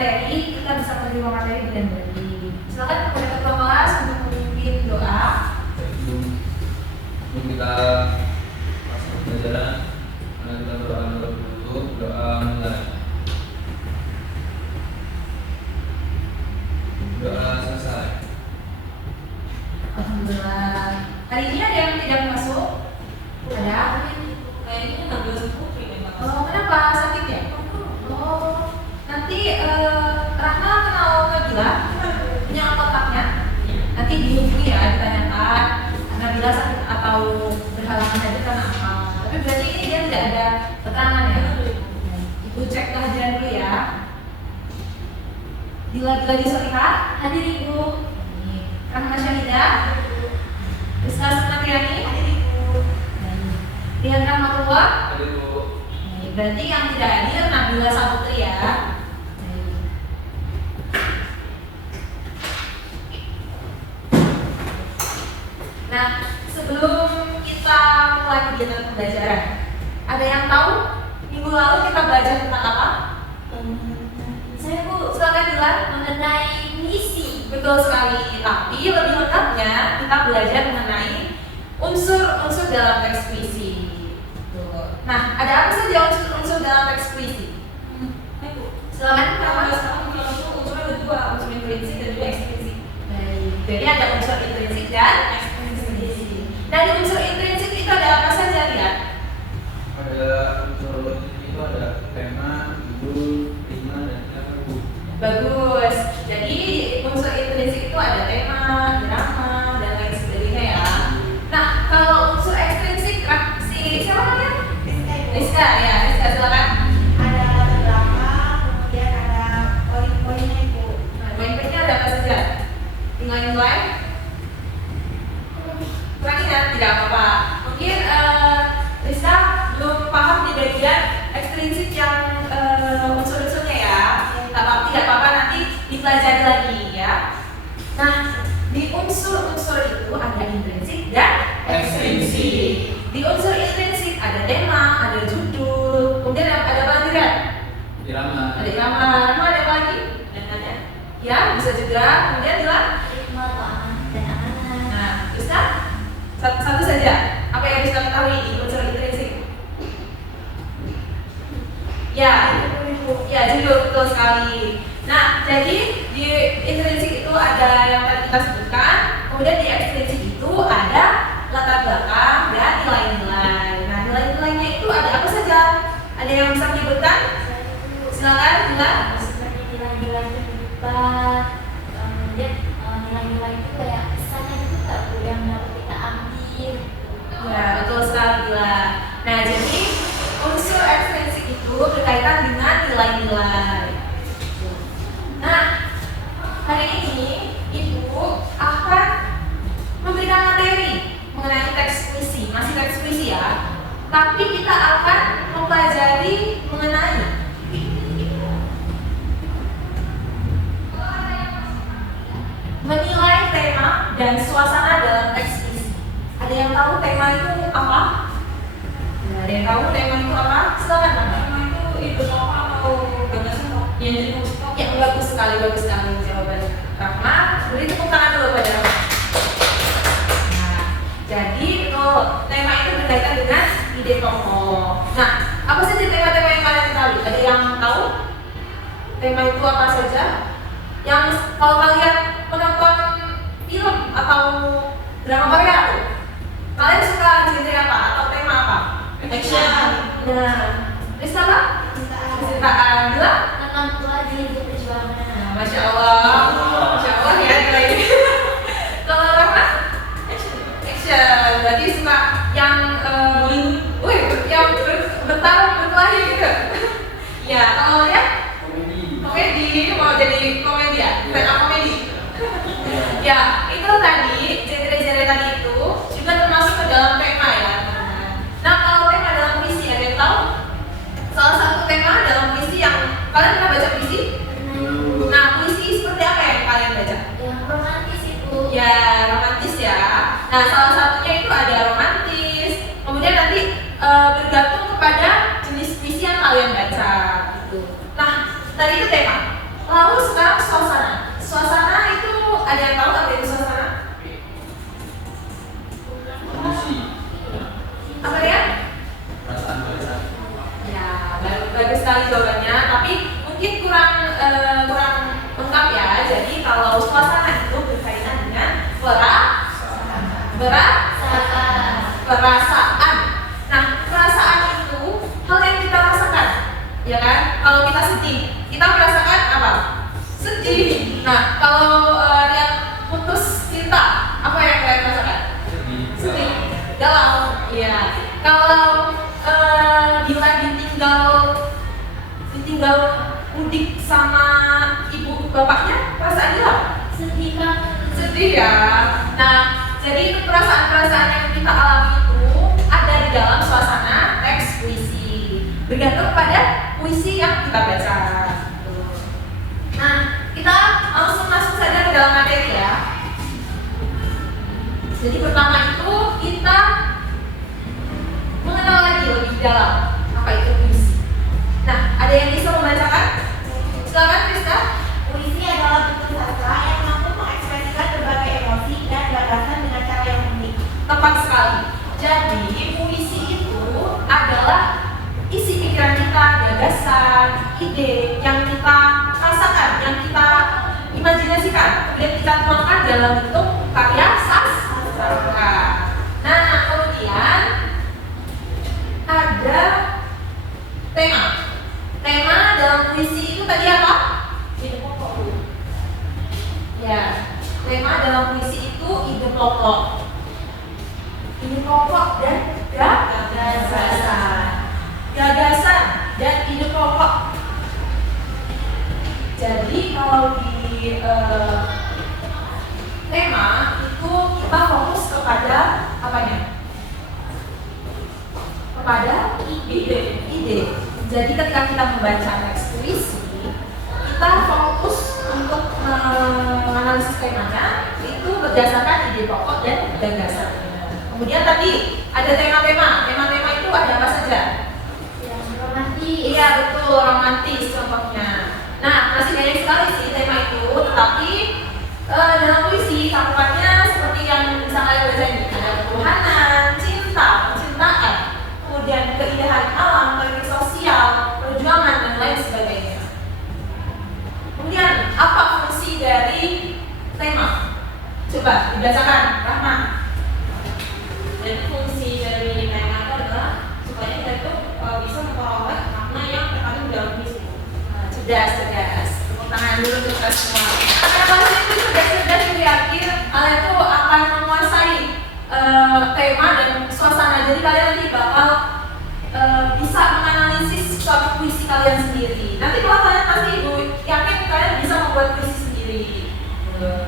materi, kita bisa menerima materi dengan baik. Silakan kepada ketua kelas untuk memimpin doa. Sebelum kita masuk pelajaran, mari kita berdoa dulu. Doa mulai. Doa selesai. Alhamdulillah. Hari ini ada yang tidak masuk? Ada? Kayaknya ngambil sepuluh memang. Oh, kenapa? Sakit ya? Oh, nanti Rahma kenal Nabila? Punya kontaknya? Nanti dihubungi ya, ditanyakan Nabila sakit atau berhalangan hadir karena apa. Tapi berarti ini dia tidak ada keterangan ya? Ibu cek kehadiran dulu ya. Dila Soliha, hadir Ibu. Rahma Syahidah, Rizka Sumatriani, hadir Ibu. Rian Rahmatullah, Hadir Bu. berarti yang tidak hadir Nabila Saputri ya. Nah, sebelum kita mulai kegiatan pembelajaran, ada yang tahu minggu lalu kita belajar tentang apa? Saya Bu, Silakan Dila. mengenai misi. Betul sekali. Tapi lebih lengkapnya kita belajar mengenai unsur-unsur dalam teks puisi. Tuh. Nah, ada apa saja unsur-unsur dalam teks puisi? Silakan. Kalau sekarang kalau unsurnya ada dua, unsur intrinsik dan juga ekstrinsik. Baik. Jadi ada unsur intrinsik dan ekstrinsik. Dari unsur intrinsik itu ada apa saja, lihat? Ada unsur itu ada tema, judul, rima, dan verbu. Bagus. Jadi unsur intrinsik itu ada tema, drama, dan lain sebagainya ya. Nah, kalau unsur ekstrinsik, siapa namanya? Rizka ya, Rizka silakan. Ada latar belakang, kemudian ada poin-poinnya Ibu. Nah, poin-poinnya ada apa saja? Nilai-nilai? Kurang ingat, tidak apa-apa. Mungkin Rizka belum paham di bagian ekstrinsik yang unsur-unsurnya ya. Tidak apa-apa, nanti dipelajari lagi ya. Nah, di unsur-unsur itu ada intrinsik dan ekstrinsik. Di unsur intrinsik ada tema, ada judul, kemudian ada apa lagi kan? Irama. Ada irama, ada apa lagi? Ya, bisa juga. Kemudian bilang, Hikmah, amanah, dan amanah. nah, bisa satu saja. Apa yang bisa ketahui di unsur intrinsik? Ya, ya judul betul sekali. Nah, jadi di intrinsik itu ada yang tadi kita sebutkan, kemudian di ekstrinsik itu ada latar belakang dan nilai-nilai. Nah, nilai-nilainya itu ada apa saja? Ada yang bisa menyebutkan? Silakan, Bila. Seperti nilai-nilai kehidupan, kemudian nilai-nilai itu kayak kesannya itu tak yang dapat kita ambil. Ya, betul sekali, Bila. Nah, jadi unsur ekstrinsik itu berkaitan dengan nilai-nilai. Nah, hari ini Ibu akan memberikan materi mengenai teks puisi, masih teks puisi ya. Tapi kita akan mempelajari mengenai menilai tema dan suasana dalam teks puisi. Ada yang tahu tema itu apa? Ada yang tahu tema itu apa? Silakan, Mama. Tema itu hidup atau gagasan yang jadi musikal. Ya, bagus sekali jawaban Rahma. Beri tepuk tangan dulu pada Rahma. Nah, jadi tema itu berkaitan dengan ide tokoh. Nah, apa saja tema-tema yang kalian ketahui? Ada yang tahu? Tema itu apa saja? Yang kalau kalian menonton film atau drama Korea tuh, kalian suka genre apa atau tema apa? Action. Nah, Rizka apa? Cintaan. Bila? Tentang tua di hidup perjuangan. Nah, Masya Allah ya nilai ini. Kalau Rahma? Action. Berarti suka yang yang bertarung berkelahi gitu. Ya, kalau ya komedi, mau jadi komedi ya, stand up komedi. Ya, itu tadi genre-genre tadi itu juga termasuk ke dalam tema ya. Nah, kalau tema dalam puisi ada yang tahu? Salah satu tema dalam puisi yang kalian pernah baca puisi? Nah, puisi seperti apa yang kalian baca? Yang romantis itu. Ya, romantis ya. Nah, salah satunya itu ada romantis. Kemudian nanti bergantung kepada jenis puisi yang kalian baca gitu. Nah, tadi itu tema. Lalu sekarang suasana. Suasana itu ada yang tahu apa itu suasana? Kondisi. Apa ya? Perasaan. Ya, bagus sekali jawabannya. Tapi mungkin kurang lengkap ya. Jadi kalau suasana itu berkaitan dengan perasaan. Nah, perasaan itu hal yang kita rasakan, ya kan? Kalau kita sedih, kita merasakan apa? Sedih. Nah, kalau lihat putus cinta, apa yang kalian rasakan? Sedih. Galau. Iya. Kalau bila ditinggal mudik sama ibu bapaknya, perasaannya apa? Sedih banget. Sedih ya. Nah, jadi itu perasaan-perasaan yang kita alami itu ada di dalam suasana teks puisi. Bergantung pada puisi yang kita baca. Nah, kita langsung masuk saja ke dalam materi ya. Jadi pertama itu kita mengenal lagi lebih dalam apa itu puisi. Nah, ada yang bisa membacakan? Silakan Krista. Puisi adalah bentuk sastra yang mampu mengekspresikan berbagai emosi dan gagasan dengan cara yang unik. Tepat sekali. Jadi puisi itu adalah isi pikiran kita, gagasan, ide yang kita rasakan, yang kita imajinasikan, kemudian kita tuangkan dalam bentuk karya sastra. Nah, kemudian ada tema. Tema dalam puisi itu tadi apa? Ide pokok. Ya, tema dalam puisi itu ide pokok. Ide pokok dan gagasan dan ide pokok. Jadi kalau di tema itu kita fokus kepada apanya? Kepada ide. Jadi ketika kita membaca teks puisi, kita fokus untuk menganalisis temanya itu berdasarkan ide pokok dan gagasan. Kemudian tadi ada tema-tema. Tema-tema itu ada apa saja? Yang romantis. Iya betul, romantis contohnya. Nah, masih banyak sekali sih tema itu, tetapi dalam puisi cakupannya seperti yang bisa kalian baca ini. Ada ketuhanan, cinta, percintaan, kemudian keindahan alam, politik sosial, perjuangan dan lain sebagainya. Kemudian apa fungsi dari tema? Coba dibacakan, Rahma. Dan fungsi dari tema itu adalah supaya kita itu bisa memperoleh makna yang terkandung dalam puisi. Cerdas. Tepuk tangan dulu untuk kita semua. Karena kalau itu cerdas yakin kalian tuh akan menguasai tema dan suasana. Jadi kalian nanti bakal bisa menganalisis suatu puisi kalian sendiri. Nanti kalau kalian pasti ibu yakin kalian bisa membuat puisi sendiri.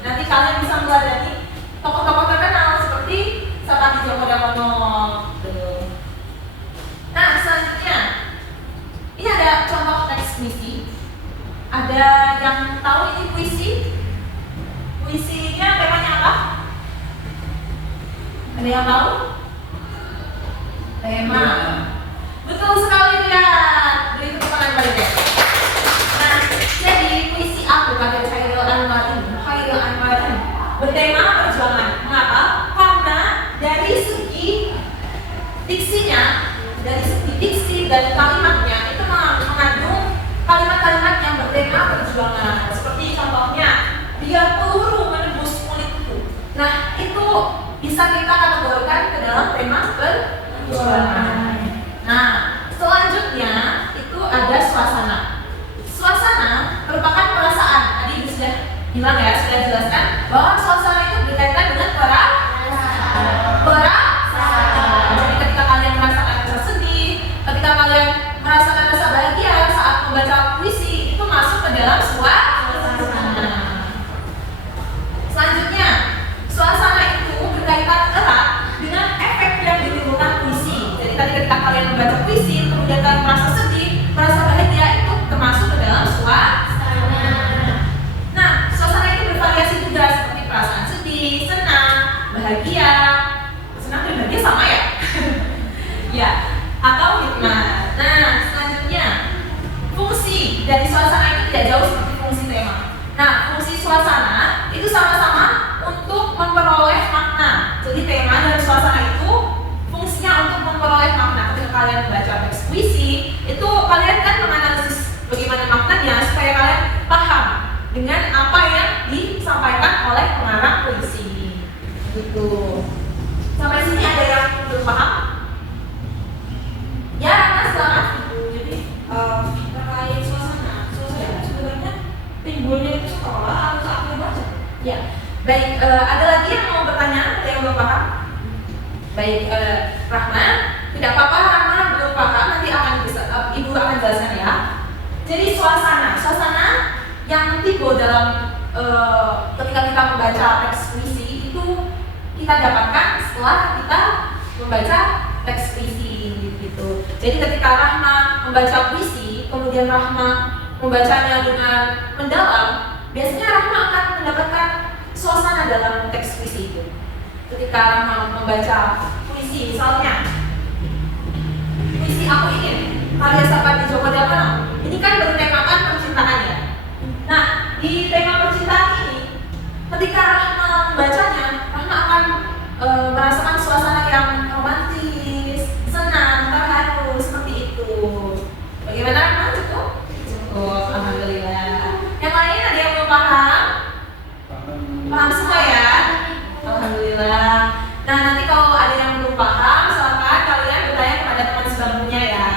Nanti kalian bisa meladani tokoh-tokoh terkenal seperti Sapandi Djoko Damono. Nah, selanjutnya ini ada contoh teks puisi. Ada yang tahu ini puisi? Puisinya temanya apa? Ada yang tahu? Tema. Betul sekali lihat. Beri tepuk tangan balik ya. Nah, jadi puisi aku kata Khairil Anwarin bertema perjuangan. Mengapa? Karena dari segi diksinya, dari segi diksi dan kalimatnya itu mengandung kalimat-kalimat yang bertema perjuangan. Seperti contohnya, biar peluru menembus kulitku. Nah, itu bisa kita kategorikan ke dalam tema perjuangan. Nah, selanjutnya itu ada suasana. Suasana merupakan perasaan. Tadi sudah bilang ya, sudah jelaskan bahwa suasana itu berkaitan dengan perasaan. Jadi ketika kalian merasakan rasa sedih, ketika kalian merasakan rasa bahagia saat membaca puisi, itu masuk ke dalam suasana. Selanjutnya, suasana itu berkaitan erat dengan efek yang ditimbulkan puisi. Jadi tadi ketika kalian membaca puisi, kemudian kalian merasa sedih, merasa bahagia, itu termasuk ke dalam suasana. Nah, suasana itu bervariasi juga seperti perasaan itu sama-sama untuk memperoleh makna. Jadi tema dan suasana itu fungsinya untuk memperoleh makna. Ketika kalian membaca teks puisi, itu kalian kan menganalisis bagaimana maknanya supaya kalian paham dengan apa yang disampaikan oleh pengarang puisi. Gitu. Sampai sini ada yang belum paham? Ya, Mas, silakan. Jadi terkait suasana sebenarnya timbulnya itu sekolah atau saat membaca? Ya, baik. Ada lagi yang mau bertanya? Ada yang belum paham? Baik, Rahma. Tidak apa-apa, Rahma belum paham. Nanti Ibu akan jelaskan ya. Jadi suasana yang timbul dalam ketika kita membaca teks puisi itu kita dapatkan setelah kita membaca teks puisi gitu. Jadi ketika Rahma membaca puisi, kemudian Rahma membacanya dengan mendalam, biasanya Rahma akan mendapatkan suasana dalam teks puisi itu. Ketika Rahma membaca puisi, misalnya puisi Aku Ingin karya Sapadi Djoko Damono, ini kan bertemakan percintaan ya. Nah, di tema percintaan ini, ketika Rahma membacanya, Rahma akan merasakan suasana yang romantis, senang, terharu, seperti itu. Bagaimana Rahma? Cukup? Cukup, alhamdulillah. Yang lain ada yang belum paham? Paham semua ya? Alhamdulillah. Nah, nanti kalau ada yang belum paham, silakan kalian bertanya kepada teman sebelumnya ya.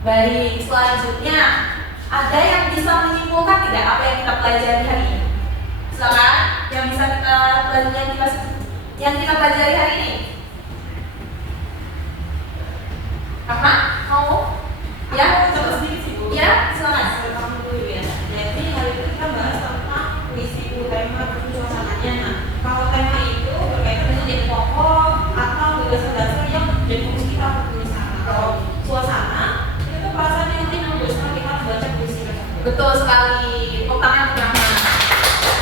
Baik, selanjutnya ada yang bisa menyimpulkan tidak apa yang kita pelajari hari ini? Silakan, yang bisa kita pelajari yang kita pelajari hari ini. Rahma, mau? Ya, Coba sedikit sih Bu. Ya, silakan. Kamu dulu ya. Jadi hari ini kita bahas tentang puisi tema dan suasananya. Nah, kalau tema itu berkaitan dengan ide pokok atau gagasan dasar yang menjadi fokus kita penulisan. Kalau suasana itu perasaan yang timbul setelah kita membaca puisi tersebut. Betul sekali. Tentang yang pertama.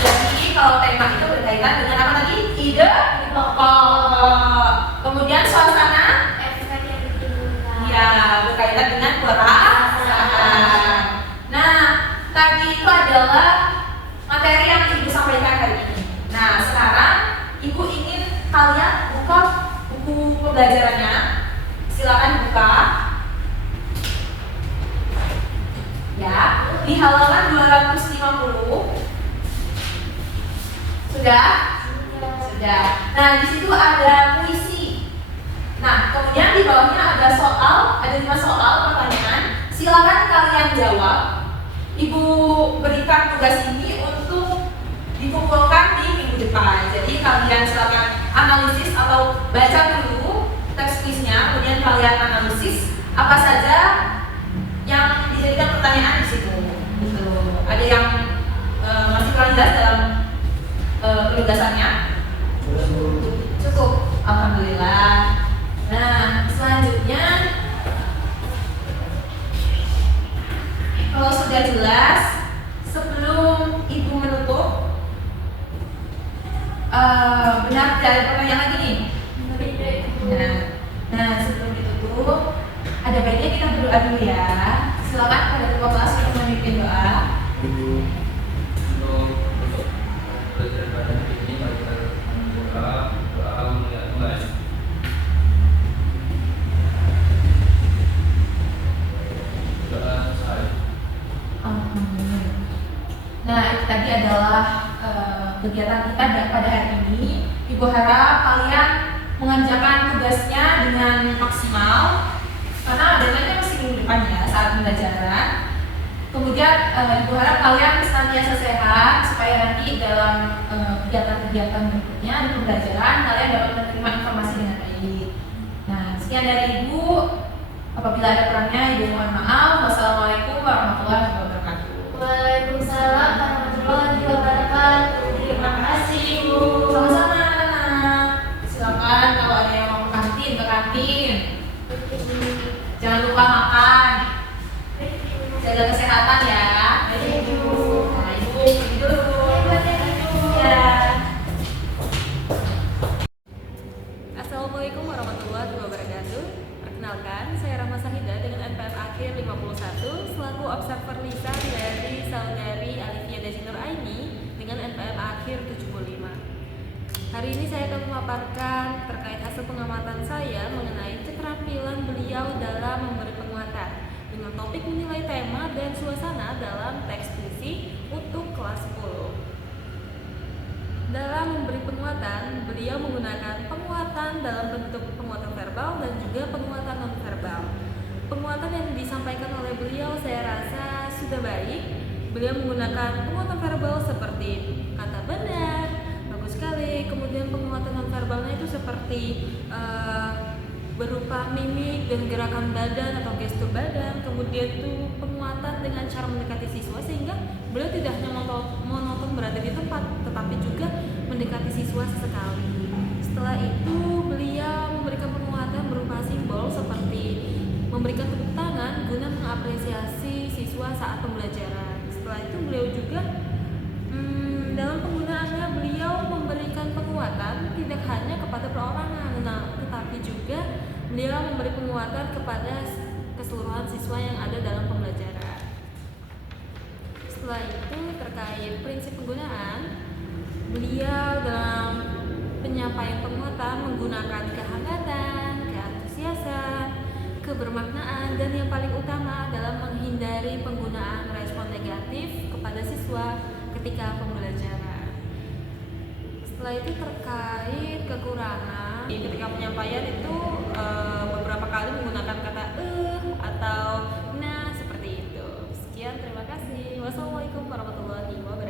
Jadi kalau tema itu berkaitan dengan apa tadi? Ide pokok. Kemudian suasana efek yang ditimbulkan. ya berkaitan dengan perasaan. Nah, tadi itu adalah materi yang Ibu sampaikan hari ini. Nah, sekarang Ibu ingin kalian buka buku pembelajarannya. Silakan buka. Ya, di halaman 250. Sudah? Sudah. Nah, di situ ada puisi. Nah, kemudian di bawahnya ada 5 soal pertanyaan. Silakan kalian jawab. Ibu berikan tugas ini untuk dikumpulkan di minggu depan. Jadi kalian silakan analisis atau baca dulu teks kuisnya, kemudian kalian analisis apa saja yang dijadikan pertanyaan di situ. Gitu. Ada yang masih kurang jelas dalam penugasannya? Cukup, alhamdulillah. Nah, selanjutnya kalau sudah jelas, sebelum Ibu menutup, benar tidak ada pertanyaan lagi nih? Nah, sebelum ditutup, ada baiknya kita berdoa dulu ya. Silakan pada ketua kelas untuk memimpin doa. Untuk pelajaran pada hari ini mari kita doa mulai. Doa selesai. Nah, itu tadi adalah kegiatan kita pada hari ini. Ibu harap kalian mengerjakan tugasnya dengan maksimal karena deadline-nya masih minggu depan ya saat pembelajaran. Kemudian Ibu harap kalian senantiasa sehat supaya nanti dalam kegiatan-kegiatan berikutnya di pembelajaran kalian dapat menerima informasi dengan baik. Nah, sekian dari Ibu. Apabila ada kurangnya, Ibu mohon maaf. Wassalamualaikum warahmatullahi wabarakatuh. Waalaikumsalam warahmatullahi wabarakatuh. Terima kasih Bu. Sama-sama. Silakan kalau ada yang mau ke kantin. Jangan lupa makan. Jaga kesehatan ya. Ibu. Nah, Ibu pergi dulu. Ya. Assalamualaikum warahmatullahi wabarakatuh. Perkenalkan, saya Rahma Sahida dengan NPM akhir 51 selaku observer lisan dari Saudari Alifia Desinur Aini dengan NPM akhir Hari ini saya akan memaparkan terkait hasil pengamatan saya mengenai keterampilan beliau dalam memberi penguatan dengan topik menilai tema dan suasana dalam teks puisi untuk kelas 10. Dalam memberi penguatan, beliau menggunakan penguatan dalam bentuk penguatan verbal dan juga penguatan non-verbal. Penguatan yang disampaikan oleh beliau saya rasa sudah baik. Beliau menggunakan penguatan verbal seperti kata benar, bagus sekali. Kemudian penguatan non-verbalnya itu seperti berupa mimik dan gerakan badan atau gestur badan. Kemudian itu penguatan dengan cara mendekati siswa sehingga beliau tidak hanya monoton berada di tempat, tetapi juga mendekati siswa sesekali. Setelah itu beliau memberikan penguatan berupa simbol seperti memberikan tepuk tangan guna mengapresiasi siswa saat pembelajaran. Setelah itu beliau juga dalam penggunaannya beliau memberikan penguatan tidak hanya kepada perorangan, tetapi juga beliau memberi penguatan kepada keseluruhan siswa yang ada dalam pembelajaran. Setelah itu terkait prinsip penggunaan, beliau dalam penyampaian penguatan menggunakan kehangatan, keantusiasan, kebermaknaan, dan yang paling utama adalah menghindari penggunaan respon negatif kepada siswa ketika pembelajaran. Setelah itu terkait kekurangan, ketika penyampaian itu beberapa kali menggunakan kata atau nah seperti itu. Sekian, terima kasih. Wassalamualaikum warahmatullahi wabarakatuh.